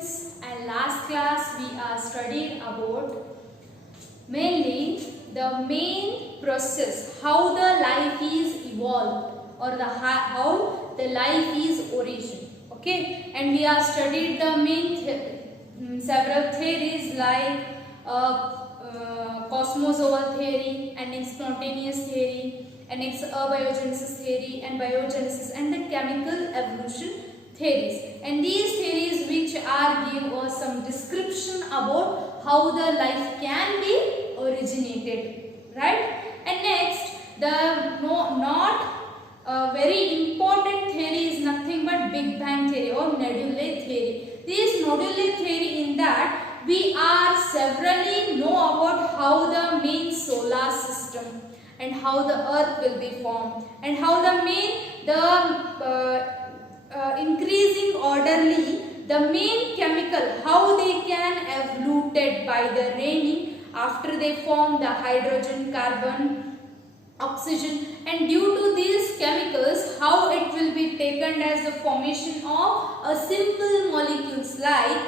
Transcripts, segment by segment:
students, and last class we are studied about mainly the main process, how the life is evolved or how the life is origin. Okay, and we are studied the main several theories like cosmozoal theory and spontaneous theory and abiogenesis theory and biogenesis and the chemical evolution theories, and these theories which are give us some description about how the life can be originated, right? And next, the not very important theory is nothing but Big Bang theory or nebulae theory. This nebulae theory, in that we are severally know about how the main solar system and how the earth will be formed and how the increasing orderly the main chemical, how they can evoluted by the raining after they form the hydrogen, carbon, oxygen, and due to these chemicals how it will be taken as the formation of a simple molecules like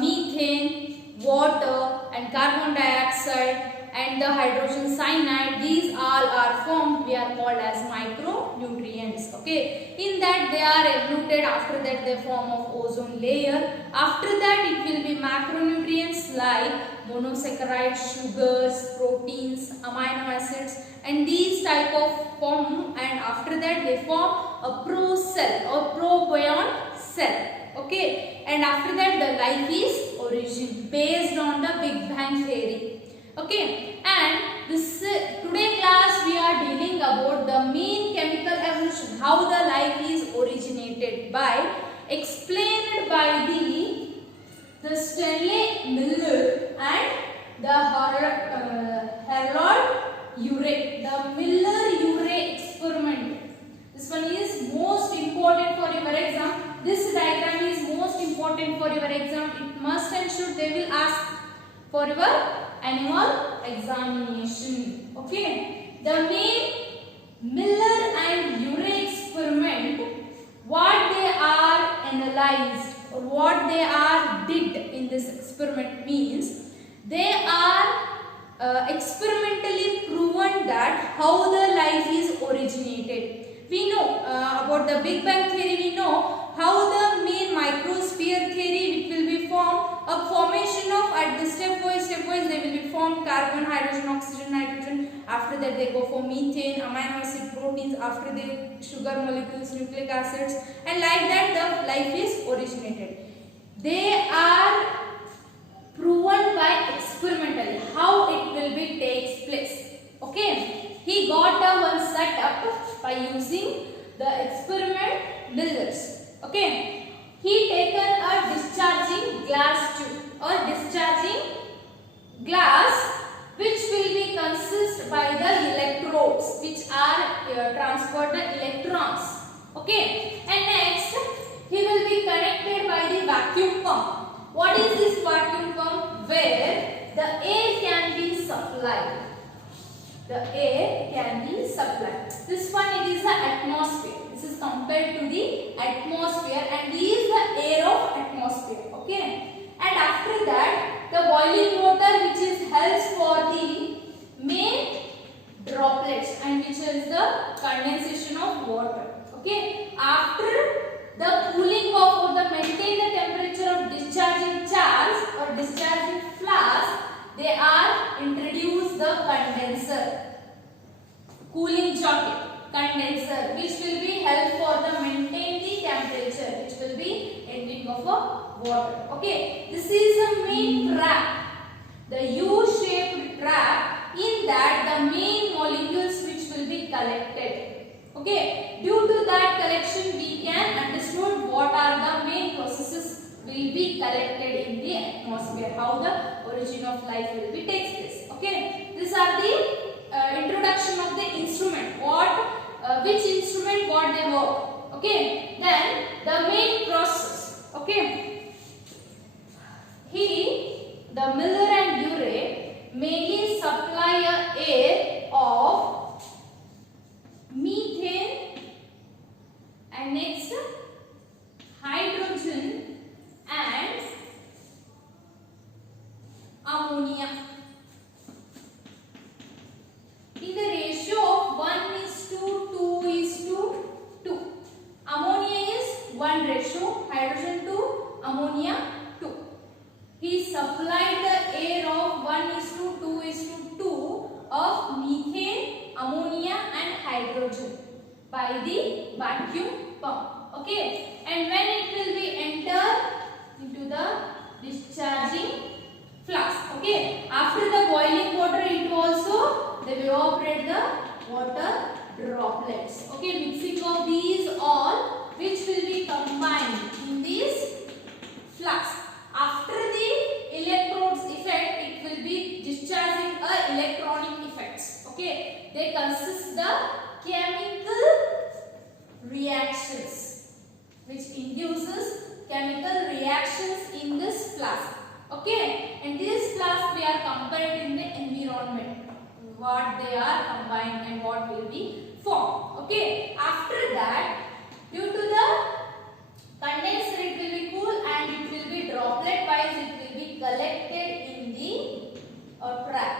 methane, water and carbon dioxide and the hydrogen cyanide. These all are formed, we are called as micronutrients. Okay, in that they are evoluted, after that they form of ozone layer, after that it will be macronutrients like monosaccharides, sugars, proteins, amino acids, and these type of form, and after that they form a procell or probiont cell. Okay, and after that the life is origin based on the Big Bang theory. Okay, and this today class we are dealing about the main chemical evolution, how the life is originated by explained by the Stanley Miller and the Harold Urey, the Miller-Urey experiment. This one is most important for your exam. This diagram is most important for your exam. It must and should they will ask for your annual examination. Okay, the main Miller and Urey experiment, what they are analyzed or what they are did in this experiment means they are experimentally proven that how the life is originated. We know about the Big Bang theory, we know how the main microsphere theory, it will be formed, a formation of at the stepwise they will be formed carbon, hydrogen, oxygen, nitrogen, after that they go for methane, amino acid, proteins, after the sugar molecules, nucleic acids, and like that the life is originated. They are proven by experimentally how it will be takes place. Okay, he got a one set up by using the experiment Miller's. Okay, he taken a discharging glass tube or discharging glass which will be consist by the electrodes which are transfer the electrons. Okay, and next he will be connected by the vacuum pump. What is this vacuum pump? Where the air can be supplied. The air can be supplied. This one, it is the atmosphere. This is compared to the atmosphere, and this is the air of atmosphere. Okay, and after that the boiling water which is helps for the main droplets and which is the condensation of water. Okay, after the cooling off or the maintain the temperature of discharging charge or discharging flask, they are introduce the condenser, cooling jacket, condenser, which will be help for the maintain the temperature, which will be ending of a water. Okay, this is a main trap, the U-shaped trap, in that the main molecules which will be collected. Okay, due to that collection we can understand what are the main processes will be collected in the atmosphere, how the origin of life will be takes place. Okay, these are the introduction of the instrument, which instrument what they work. Okay, then the main process. Okay, the Miller and Urey mainly supply a air of methane and next hydrogen and by the vacuum pump. Okay, and when it will be enter into the discharging flask. Okay, after the boiling water, it also they evaporate the water droplets. Okay, mixing of these all which will be combined in this flask. After the electrodes effect, it will be discharging a electronic effects. Okay, they consist the chemical reactions which induces chemical reactions in this flask. Okay, and this flask we are compared in the environment, what they are combined and what will be formed. Okay, after that, due to the condenser, it will be cool and it will be droplet wise, it will be collected in the trap.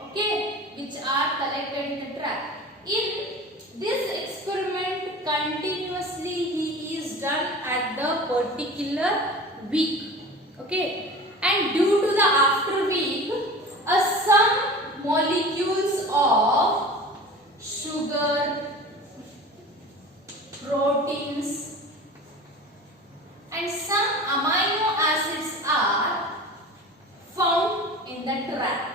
Okay, which are collected in the trap. In this experiment, continuously he is done at the particular week. Okay, and due to the after week, some molecules of sugar, proteins, and some amino acids are found in the trap.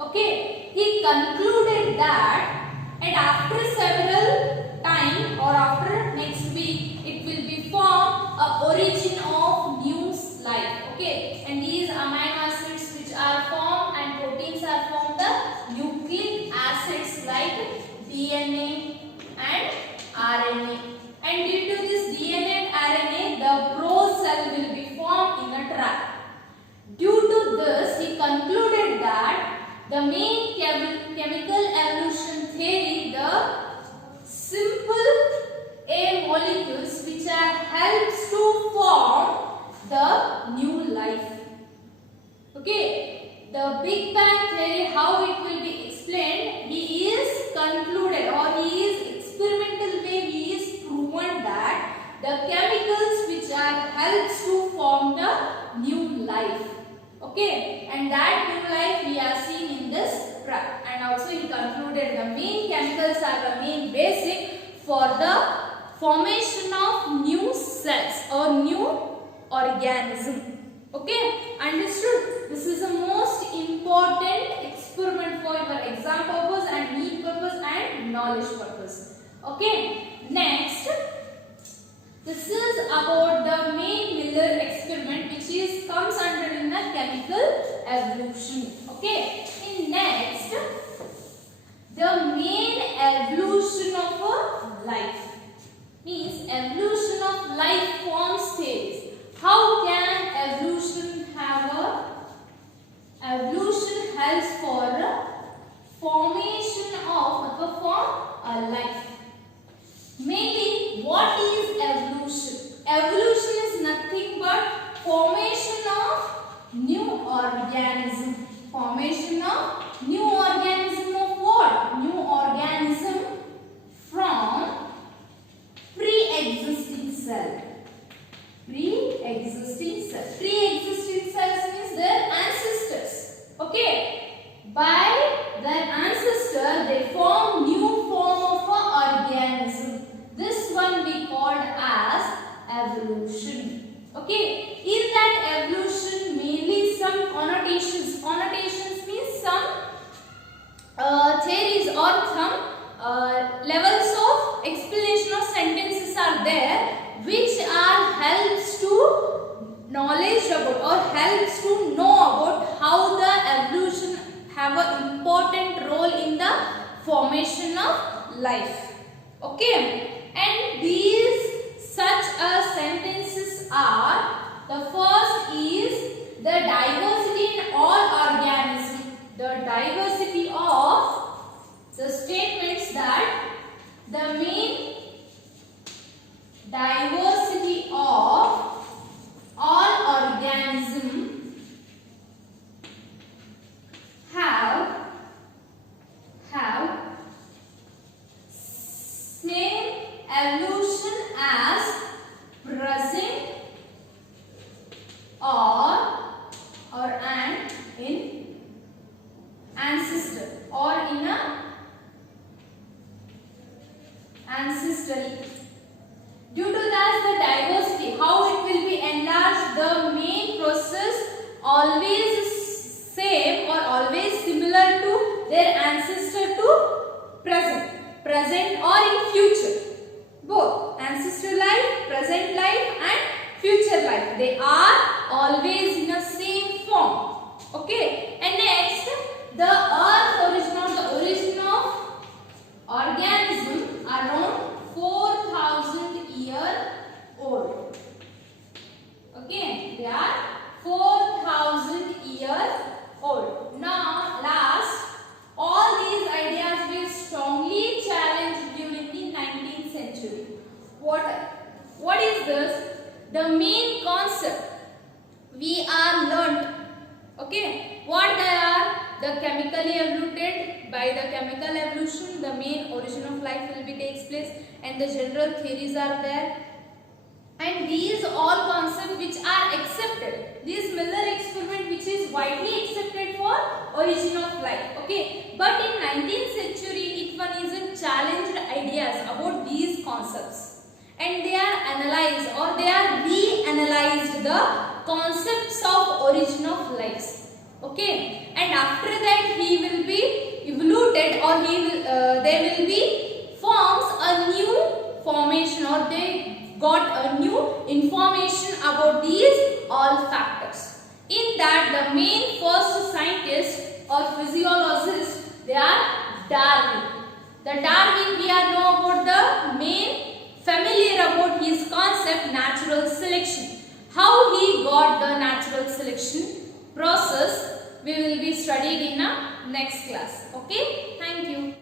Okay, he concluded that, and after several time or after next week, it will be formed a origin of new life. Okay, and these amino acids which are formed and proteins are formed the nucleic acids like DNA and RNA. And due to this DNA and RNA, the pro cell will be formed in a trap. Due to this, he concluded that the main chemical evolution theory, the simple A molecules which are helps to form the new life. Okay, the Big Bang theory, how it will be explained, he is concluded or he is experimental way he is proven that the chemicals which are helps to form the new life. Okay, and that new life we are seeing in this trap. And also he concluded the main chemicals are the main basic for the formation of new cells or new organism. Okay, understood? This is the most important experiment for your exam purpose and need purpose and knowledge purpose. Okay, next, this is about the main Miller experiment which is comes under in the chemical evolution. Okay, in next, the main evolution of a life means evolution of life forms theories. How can evolution have a evolution helps for formation of a life? Mainly, what is evolution? Evolution is nothing but formation of new organism. Formation of new organism of what? New organism from pre-existing cell. Pre-existing cell. Pre-existing cells means their ancestors. Okay. By their ancestor, they form new form of a organism. This one we called as evolution. Okay. In that evolution, mainly some connotations. Connotations means some theories or some levels of explanation of sentences are there, which are helps to knowledge about or helps to know about how the evolution have an important role in the formation of life. Okay, and these such sentences are, the first is the diversity in all organisms. The diversity of the statements that the main diversity of all organisms have same evolution as present or an in ancestor or in a ancestral always same or always similar to their ancestor to present or in future. Both ancestor life, present life and future life, they are always in the same form. Okay, and next, the origin of organism around 4,000 years old. Okay, they are 4,000 years old. Now, last, all these ideas were strongly challenged during the 19th century. What is this? The main concept we are learnt. Okay, what they are? The chemically evoluted. By the chemical evolution, the main origin of life will be takes place, and the general theories are there. And these all concepts which are accepted. This Miller experiment which is widely accepted for origin of life. Okay, but in 19th century, it one is a challenged ideas about these concepts, and they are analyzed or they are reanalyzed the concepts of origin of life. Okay, and after that he will be evoluted, or there will be forms a new formation, or they got a new information about these all factors. In that, the main first scientist or physiologist, they are Darwin. The Darwin, we are know about the main familiar about his concept natural selection. How he got the natural selection process, we will be studying in a next class. Okay, thank you.